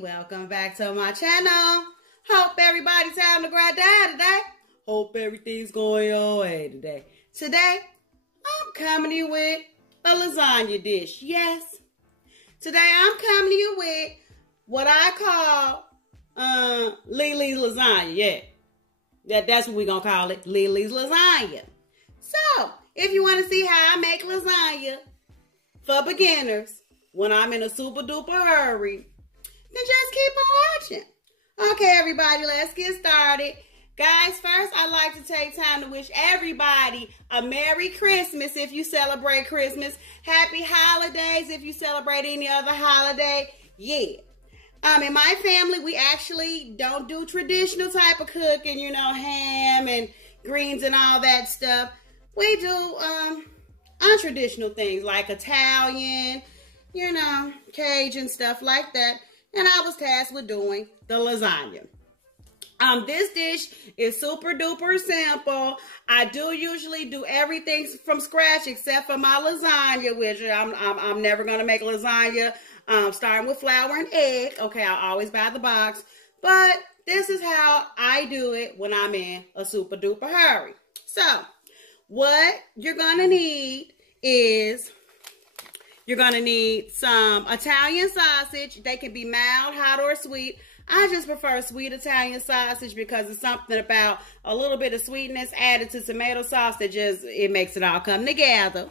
Welcome back to my channel. Hope everybody's having a great day today. Hope everything's going your way today. Today, I'm coming to you with a lasagna dish. Yes. Today, I'm coming to you with what I call Leli's lasagna. Yeah. That's what we're going to call it. Leli's lasagna. So, if you want to see how I make lasagna for beginners when I'm in a super duper hurry, then just keep on watching. Okay, everybody, let's get started. Guys, first, I'd like to take time to wish everybody a Merry Christmas if you celebrate Christmas. Happy holidays if you celebrate any other holiday. Yeah. In my family, we actually don't do traditional type of cooking, you know, ham and greens and all that stuff. We do untraditional things like Italian, you know, Cajun, stuff like that. And I was tasked with doing the lasagna. This dish is super duper simple. I do usually do everything from scratch except for my lasagna, which I'm never gonna make lasagna starting with flour and egg. Okay, I'll always buy the box. But this is how I do it when I'm in a super duper hurry. So, what you're gonna need is you're going to need some Italian sausage. They can be mild, hot, or sweet. I just prefer sweet Italian sausage because it's something about a little bit of sweetness added to tomato sauce that just, it makes it all come together.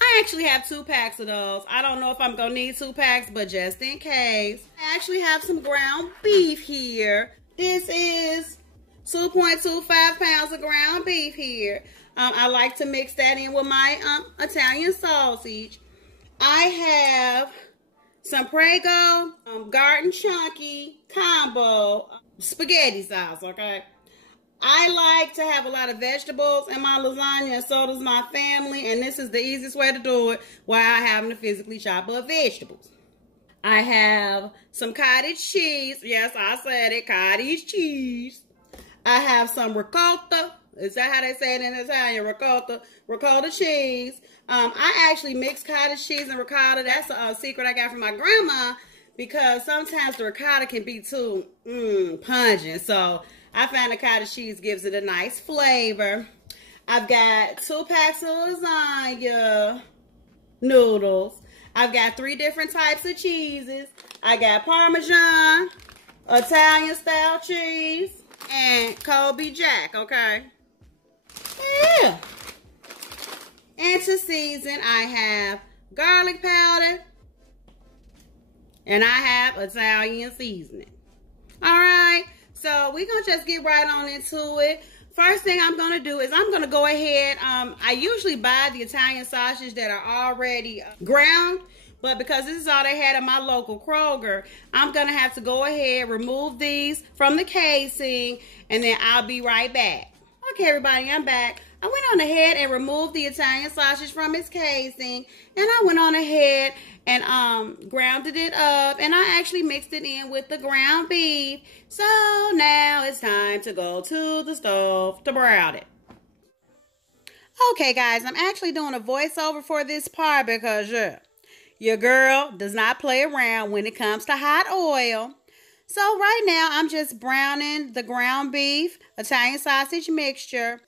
I actually have 2 packs of those. I don't know if I'm going to need 2 packs, but just in case. I actually have some ground beef here. This is 2.25 pounds of ground beef here. I like to mix that in with my Italian sausage. I have some Prego Garden Chunky Combo spaghetti sauce, okay? I like to have a lot of vegetables in my lasagna, and so does my family, and this is the easiest way to do it without having to physically chop up vegetables. I have some cottage cheese. Yes, I said it, cottage cheese. I have some ricotta. Is that how they say it in Italian? Ricotta cheese. I actually mix cottage cheese and ricotta. That's a secret I got from my grandma because sometimes the ricotta can be too pungent. So I find the cottage cheese gives it a nice flavor. I've got 2 packs of lasagna noodles. I've got 3 different types of cheeses. I got Parmesan, Italian style cheese, and Colby Jack, okay? Yeah. And to season, I have garlic powder. And I have Italian seasoning. Alright. So, we're going to just get right on into it. First thing I'm going to do is I'm going to go ahead. I usually buy the Italian sausage that are already ground. But because this is all they had at my local Kroger, I'm going to have to go ahead, remove these from the casing. And then I'll be right back. Okay, everybody, I'm back. I went on ahead and removed the Italian sausage from its casing. And I went on ahead and grounded it up. And I actually mixed it in with the ground beef. So now it's time to go to the stove to brown it. Okay, guys, I'm actually doing a voiceover for this part because your girl does not play around when it comes to hot oil. So right now, I'm just browning the ground beef, Italian sausage mixture.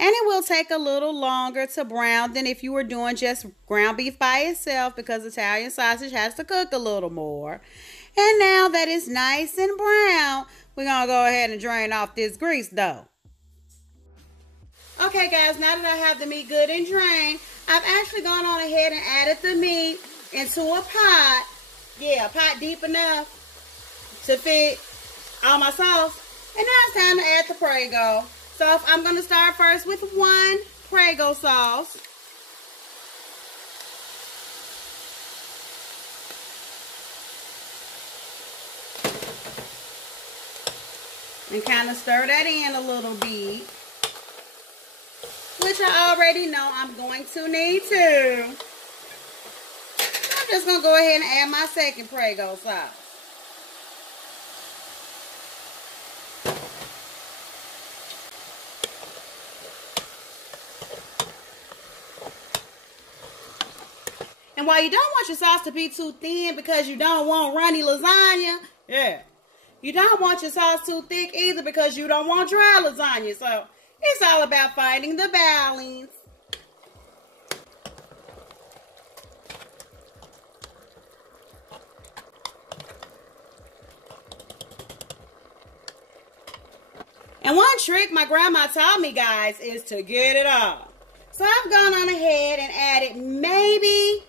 And it will take a little longer to brown than if you were doing just ground beef by itself because Italian sausage has to cook a little more. And now that it's nice and brown, we're going to go ahead and drain off this grease though. Okay guys, now that I have the meat good and drained, I've actually gone on ahead and added the meat into a pot. Yeah, a pot deep enough to fit all my sauce. And now it's time to add the Prego. So I'm going to start first with 1 Prego sauce. And kind of stir that in a little bit. Which I already know I'm going to need to. I'm just going to go ahead and add my 2nd Prego sauce. And while you don't want your sauce to be too thin because you don't want runny lasagna, yeah, you don't want your sauce too thick either because you don't want dry lasagna. So it's all about finding the balance. And one trick my grandma taught me, guys, is to get it all. So I've gone on ahead and added maybe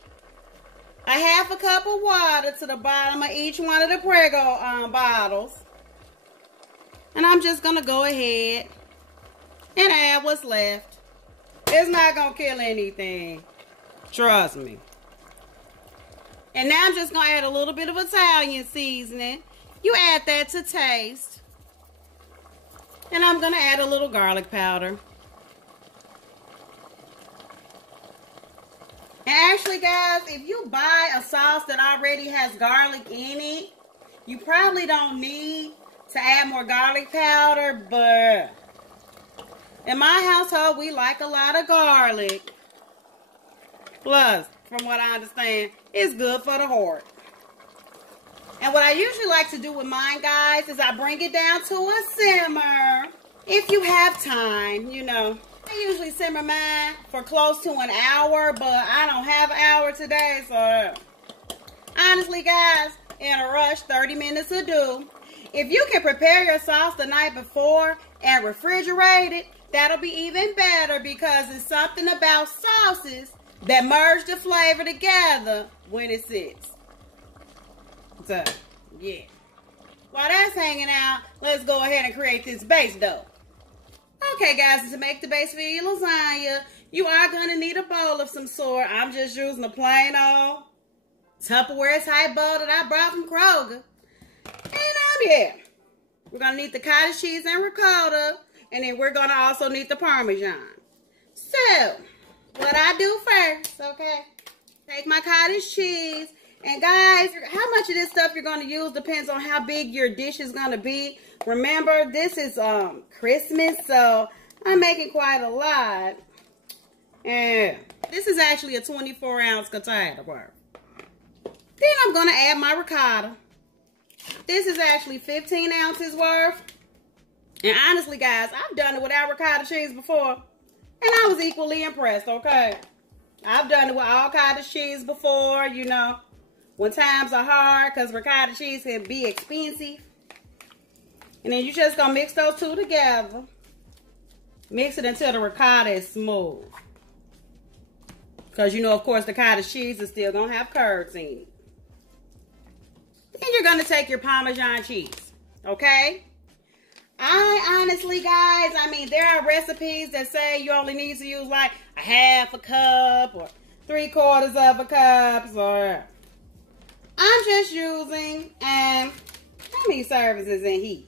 a half a cup of water to the bottom of each one of the Prego bottles. And I'm just going to go ahead and add what's left. It's not going to kill anything. Trust me. And now I'm just going to add a little bit of Italian seasoning. You add that to taste. And I'm going to add a little garlic powder. And actually, guys, if you buy a sauce that already has garlic in it, you probably don't need to add more garlic powder. But in my household, we like a lot of garlic. Plus, from what I understand, it's good for the heart. And what I usually like to do with mine, guys, is I bring it down to a simmer. If you have time, you know. I usually simmer mine for close to an hour, but I don't have an hour today. So, honestly, guys, in a rush, 30 minutes will do. If you can prepare your sauce the night before and refrigerate it, that'll be even better because it's something about sauces that merge the flavor together when it sits. So, yeah. While that's hanging out, let's go ahead and create this base dough. Okay, guys, to make the base for your lasagna, you are going to need a bowl of some sort. I'm just using a plain old Tupperware type bowl that I brought from Kroger. And yeah, we're going to need the cottage cheese and ricotta, and then we're going to also need the Parmesan. So, what I do first, okay, take my cottage cheese. And guys, how much of this stuff you're going to use depends on how big your dish is going to be. Remember, this is Christmas, so I'm making quite a lot. And this is actually a 24-ounce container worth. Then I'm going to add my ricotta. This is actually 15 ounces worth. And honestly, guys, I've done it without ricotta cheese before. And I was equally impressed, okay? I've done it with all cottage cheese before, you know. When times are hard, because ricotta cheese can be expensive. And then you just gonna mix those two together. Mix it until the ricotta is smooth. Because you know, of course, the cottage cheese is still gonna have curds in it. Then you're gonna take your Parmesan cheese, okay? I honestly, guys, I mean, there are recipes that say you only need to use like a half a cup or 3/4 of a cup, or I'm just using, how many servings is in here?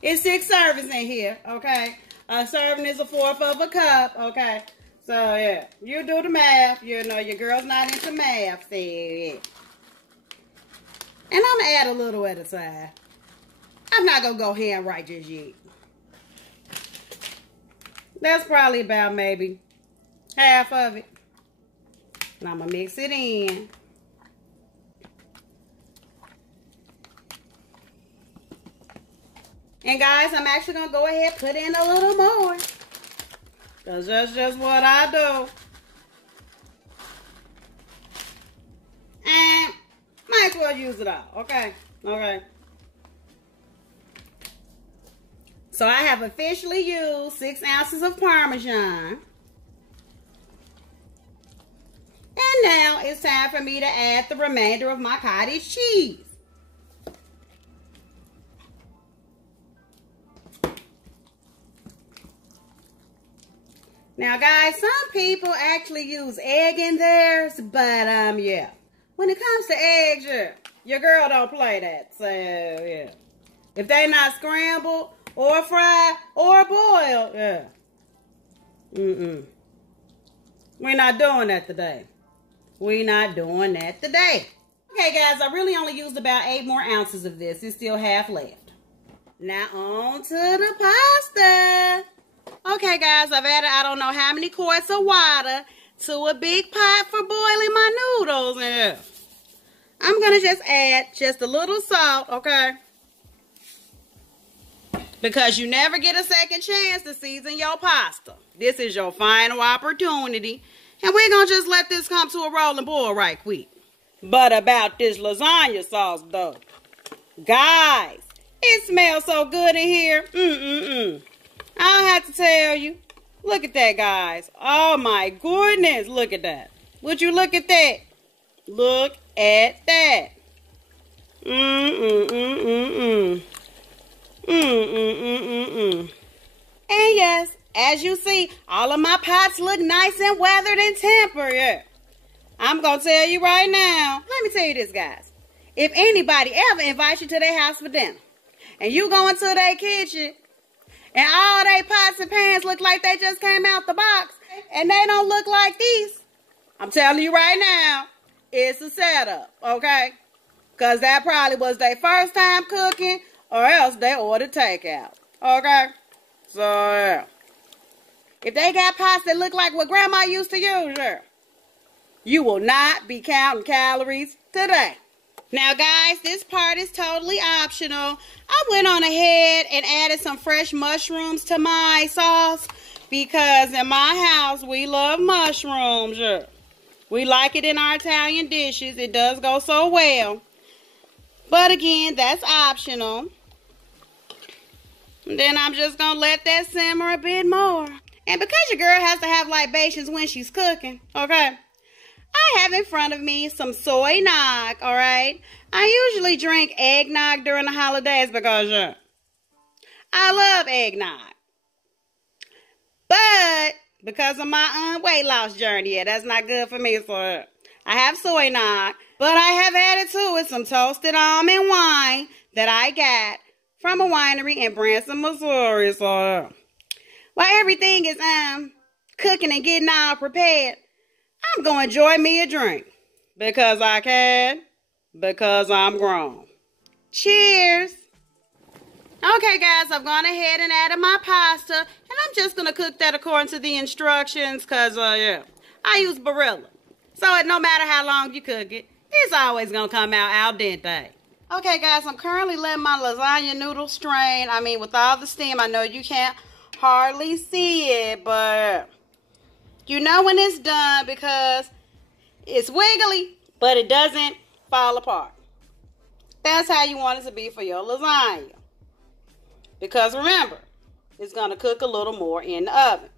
It's 6 servings in here, okay? A serving is 1/4 of a cup, okay? So, yeah, you do the math. You know, your girl's not into math, so, yeah. And I'm going to add a little at a time. I'm not going to go hand right just yet. That's probably about maybe half of it. And I'm going to mix it in. And guys, I'm actually going to go ahead and put in a little more. Because that's just what I do. And might as well use it all. Okay. Okay. So I have officially used 6 ounces of Parmesan. And now it's time for me to add the remainder of my cottage cheese. Now, guys, some people actually use egg in theirs, but, yeah. When it comes to eggs, yeah, your girl don't play that, so, yeah. If they not scrambled, or fried, or boiled, yeah. We're not doing that today. We're not doing that today. Okay, guys, I really only used about 8 more ounces of this. It's still half left. Now, on to the pasta. Okay, guys, I've added I don't know how many quarts of water to a big pot for boiling my noodles in here. I'm going to just add just a little salt, okay? Because you never get a second chance to season your pasta. This is your final opportunity. And we're going to just let this come to a rolling boil right quick. But about this lasagna sauce, though. Guys, it smells so good in here. I don't have to tell you. Look at that, guys. Oh, my goodness. Look at that. Would you look at that? Look at that. And yes, as you see, all of my pots look nice and weathered and tempered. Yeah. I'm going to tell you right now. Let me tell you this, guys. If anybody ever invites you to their house for dinner, and you go into their kitchen, and all their pots and pans look like they just came out the box, and they don't look like these, I'm telling you right now, it's a setup, okay? Because that probably was their first time cooking, or else they ordered takeout, okay? So, yeah. If they got pots that look like what Grandma used to use, yeah, you will not be counting calories today. Now, guys, this part is totally optional. I went on ahead and added some fresh mushrooms to my sauce because in my house, we love mushrooms. Yeah. We like it in our Italian dishes. It does go so well. But again, that's optional. And then I'm just going to let that simmer a bit more. And because your girl has to have libations when she's cooking, okay, I have in front of me some soy nog, all right? I usually drink eggnog during the holidays because I love eggnog. But because of my weight loss journey, yeah, that's not good for me. So I have soy nog, but I have added to it some toasted almond wine that I got from a winery in Branson, Missouri. So while everything is cooking and getting all prepared, I'm going to enjoy me a drink. Because I can. Because I'm grown. Cheers. Okay, guys, I've gone ahead and added my pasta. And I'm just going to cook that according to the instructions. Because, yeah, I use Barilla. So no matter how long you cook it, it's always going to come out al dente. Okay, guys, I'm currently letting my lasagna noodles strain. I mean, with all the steam, I know you can't hardly see it. But you know when it's done because it's wiggly, but it doesn't fall apart. That's how you want it to be for your lasagna. Because remember, it's going to cook a little more in the oven.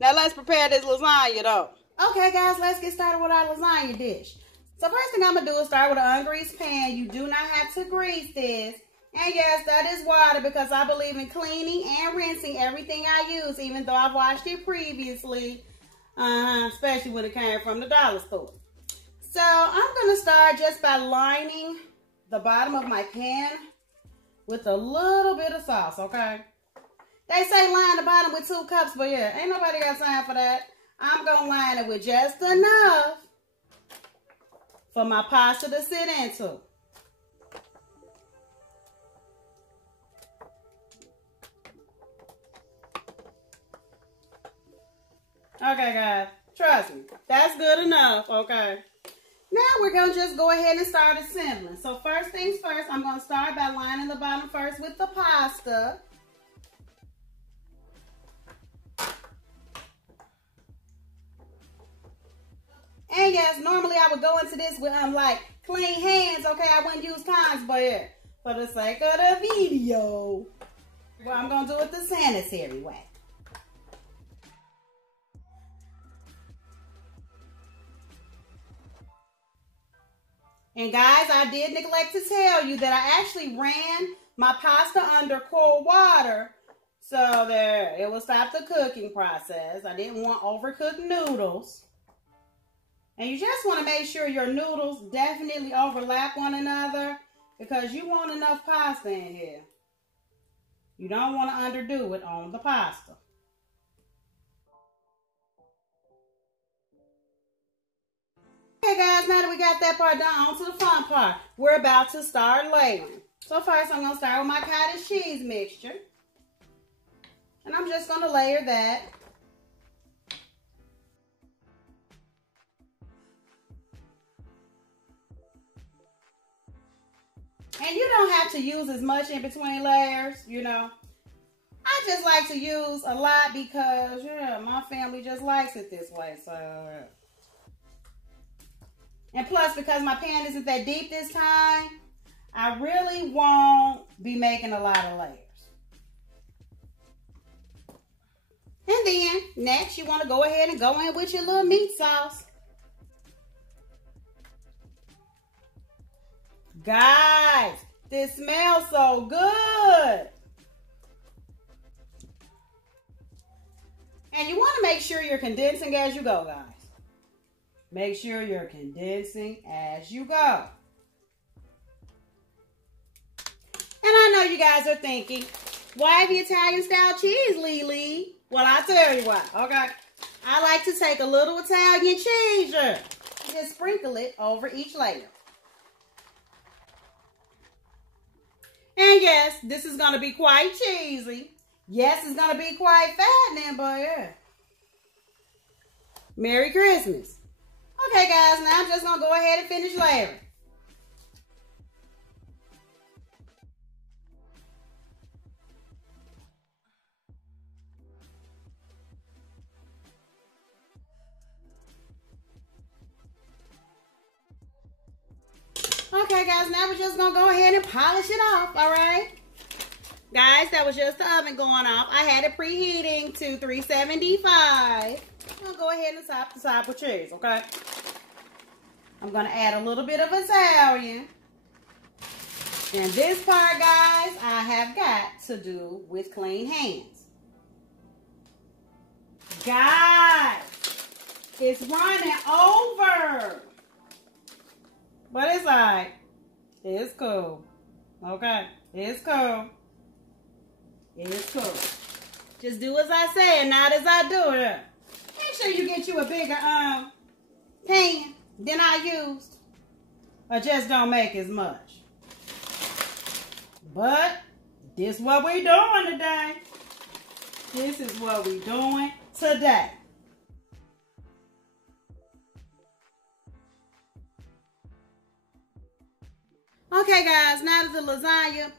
Now let's prepare this lasagna though. Okay guys, let's get started with our lasagna dish. So first thing I'm going to do is start with an ungreased pan. You do not have to grease this. And yes, that is water because I believe in cleaning and rinsing everything I use, even though I've washed it previously. Especially when it came from the dollar store. So I'm going to start just by lining the bottom of my pan with a little bit of sauce, okay? They say line the bottom with 2 cups, but yeah, ain't nobody got time for that. I'm going to line it with just enough for my pasta to sit into. Okay, guys, trust me, that's good enough, okay? Now we're going to just go ahead and start assembling. So first things first, I'm going to start by lining the bottom first with the pasta. And yes, normally I would go into this with like clean hands, okay? I wouldn't use tongs, but yeah, for the sake of the video, well, I'm going to do it the sanitary way. And guys, I did neglect to tell you that I actually ran my pasta under cold water. So there, it will stop the cooking process. I didn't want overcooked noodles. And you just want to make sure your noodles definitely overlap one another because you want enough pasta in here. You don't want to underdo it on the pasta. Okay guys, now that we got that part done, on to the fun part. We're about to start layering. So first I'm going to start with my cottage cheese mixture. And I'm just going to layer that. And you don't have to use as much in between layers, you know. I just like to use a lot because, yeah, my family just likes it this way. So, and plus, because my pan isn't that deep this time, I really won't be making a lot of layers. And then, next, you want to go ahead and go in with your little meat sauce. Guys, this smells so good. And you want to make sure you're condensing as you go, guys. Make sure you're condensing as you go. And I know you guys are thinking, why the Italian style cheese, Leli? Well, I'll tell you why, okay? I like to take a little Italian cheese and just sprinkle it over each layer. And yes, this is going to be quite cheesy. Yes, it's going to be quite fattening, but yeah. Merry Christmas. Okay, guys, now I'm just going to go ahead and finish layering. Okay, guys, now we're just going to go ahead and polish it off, all right? Guys, that was just the oven going off. I had it preheating to 375. I'm going to go ahead and top the top with cheese, okay? I'm going to add a little bit of Italian. And this part, guys, I have got to do with clean hands. Guys, it's running over. But it's all right. It's cool. Okay? It's cool. It's cool. Just do as I say and not as I do it. Make sure you get you a bigger pan than I used. Or just don't make as much. But this is what we doing today. This is what we doing today. Okay, guys, now that the lasagna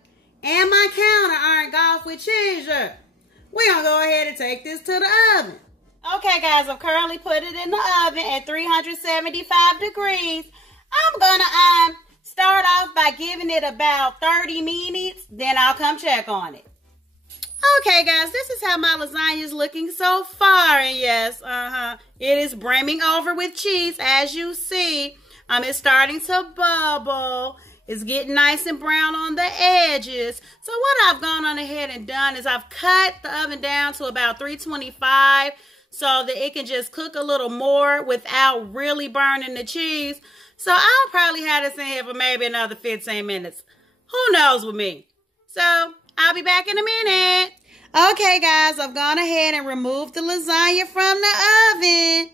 and my counter are engulfed with cheese, we're going to go ahead and take this to the oven. Okay, guys, I've currently put it in the oven at 375 degrees. I'm going to start off by giving it about 30 minutes, then I'll come check on it. Okay, guys, this is how my lasagna is looking so far. And yes, it is brimming over with cheese, as you see. It's starting to bubble. It's getting nice and brown on the edges. So what I've gone on ahead and done is I've cut the oven down to about 325 so that it can just cook a little more without really burning the cheese. So I'll probably have this in here for maybe another 15 minutes. Who knows with me? So I'll be back in a minute. Okay, guys, I've gone ahead and removed the lasagna from the oven.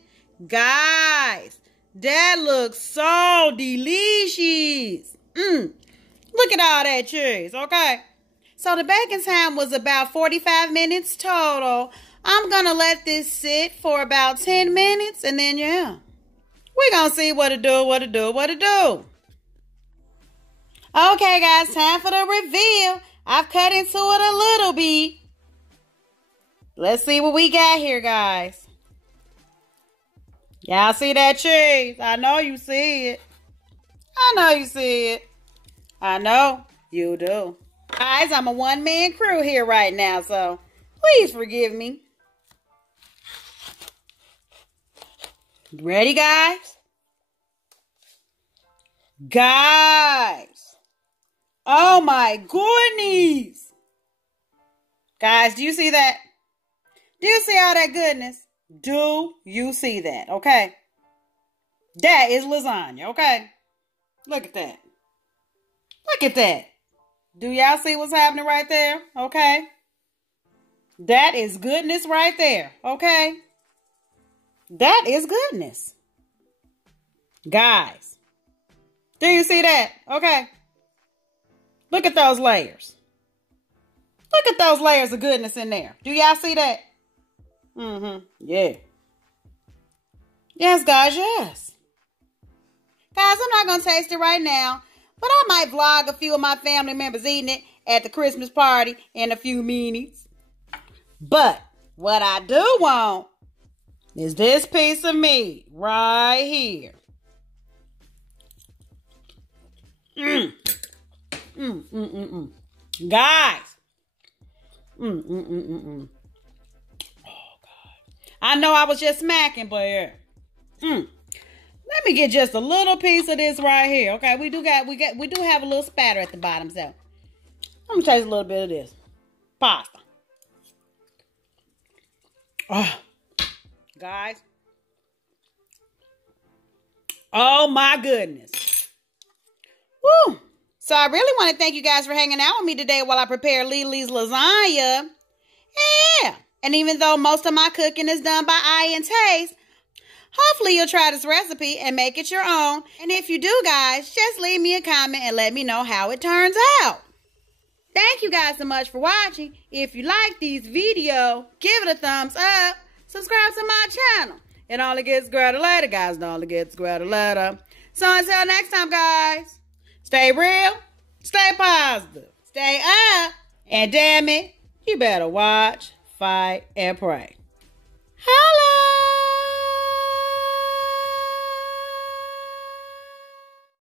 Guys, that looks so delicious. Look at all that cheese, okay? So the baking time was about 45 minutes total. I'm going to let this sit for about 10 minutes and then, yeah, we're going to see what it do. Okay, guys, time for the reveal. I've cut into it a little bit. Let's see what we got here, guys. Y'all see that cheese? I know you see it. I know you see it. I know you do. Guys, I'm a one-man crew here right now, so please forgive me. Ready, guys? Guys. Oh, my goodness. Guys, do you see that? Do you see all that goodness? Do you see that? Okay. That is lasagna, okay? Look at that. Look at that. Do y'all see what's happening right there? Okay. That is goodness right there. Okay. That is goodness. Guys. Do you see that? Okay. Look at those layers. Look at those layers of goodness in there. Do y'all see that? Yeah. Yes, guys, yes. Guys, I'm not going to taste it right now, But I might vlog a few of my family members eating it at the Christmas party and a few meanies. But what I do want is this piece of meat right here. Guys. Oh, God. I know I was just smacking, but here. Let me get just a little piece of this right here. Okay, we do have a little spatter at the bottom, so I'm gonna taste a little bit of this pasta. Oh, guys. Oh my goodness. Woo. So I really want to thank you guys for hanging out with me today while I prepare Leli's lasagna. Yeah. And even though most of my cooking is done by eye and taste, hopefully you'll try this recipe and make it your own. And if you do, guys, just leave me a comment and let me know how it turns out. Thank you guys so much for watching. If you like these videos, give it a thumbs up. Subscribe to my channel. It only gets greater later, guys. It only gets greater later. So until next time, guys, stay real, stay positive, stay up, and damn it, you better watch, fight, and pray.